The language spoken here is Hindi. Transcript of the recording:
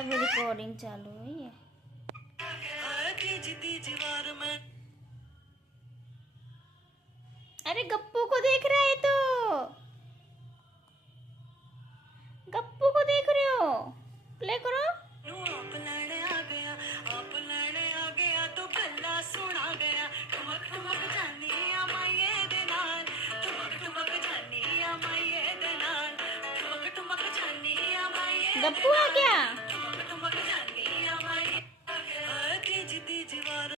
अब रिकॉर्डिंग चालू हुई है। अरे गप्पू को देख रहा है तो, गप्पू को देख रहे हो, प्ले करो। गप्पू आ गया।